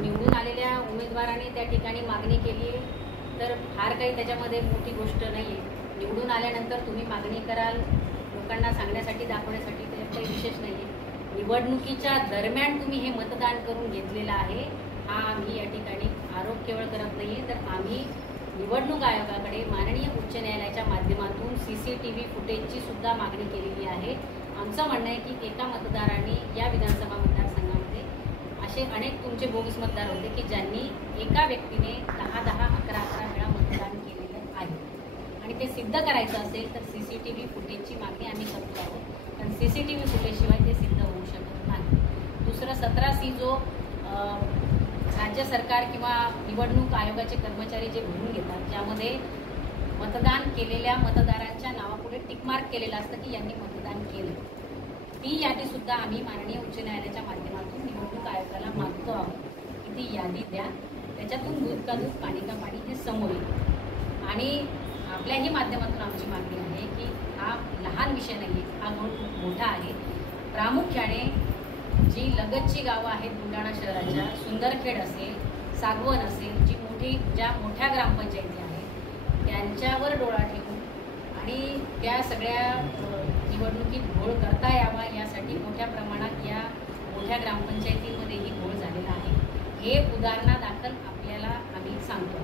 निवडून आलेल्या उमेदवाराने त्या ठिकाणी मागणी केली आहे, तर फार काही त्याच्यामध्ये मोठी गोष्ट नाही आहे। निवडून आल्यानंतर तुम्ही मागणी कराल, लोकांना सांगण्यासाठी दाखवण्यासाठी, त्याच्यात काही विशेष नाही आहे। निवडणुकीच्या दरम्यान तुम्ही हे मतदान करून घेतलेलं आहे, हा आम्ही या ठिकाणी आरोप केवळ करत नाही आहे, तर आम्ही निवडणूक आयोगाकडे माननीय उच्च न्यायालयाच्या माध्यमातून CCTV फुटेजची सुद्धा मागणी केलेली आहे। आमचं म्हणणं आहे की एका मतदारांनी या विधानसभा मतदारसंघामध्ये असे अनेक तुमचे बोगस मतदार होते की ज्यांनी एका व्यक्तीने 10-10, 11-11 वेळा मतदान केलेलं आहे आणि ते सिद्ध करायचं असेल तर CCTV फुटेजची मागणी आम्ही करतो आहोत, पण CCTV फुटेजशिवाय ते सिद्ध होऊ शकत नाही। दुसरं 17C जो राज्य सरकार किंवा निवडणूक आयोगाचे कर्मचारी जे भरून घेतात, ज्यामध्ये मतदान केलेल्या मतदारांच्या नावापुढे टिकमार्क केलेलं असतं की यांनी मतदान केलं, ती यादीसुद्धा आम्ही माननीय उच्च न्यायालयाच्या माध्यमातून निवडणूक आयोगाला मागतो आहोत की ती यादी द्या, त्याच्यातून दूध का दूध पाणी का पाणी हे समोर येईल। आणि आपल्याही माध्यमातून आमची मागणी आहे की हा लहान विषय नाही आहे, हा खूप मोठा आहे। प्रामुख्याने जी लगतची गावं आहेत बुलढाणा शहराच्या, सुंदरखेड असेल, सागवण असेल, ज्या मोठ्या ग्रामपंचायती आहेत त्यांच्यावर डोळा ठेवून आणि त्या सगळ्या निवडणुकीत घोळ करता यावा यासाठी मोठ्या प्रमाणात या मोठ्या ग्रामपंचायतीमध्येही घोळ झालेला आहे, हे उदाहरणादाखल आपल्याला आम्ही सांगतो।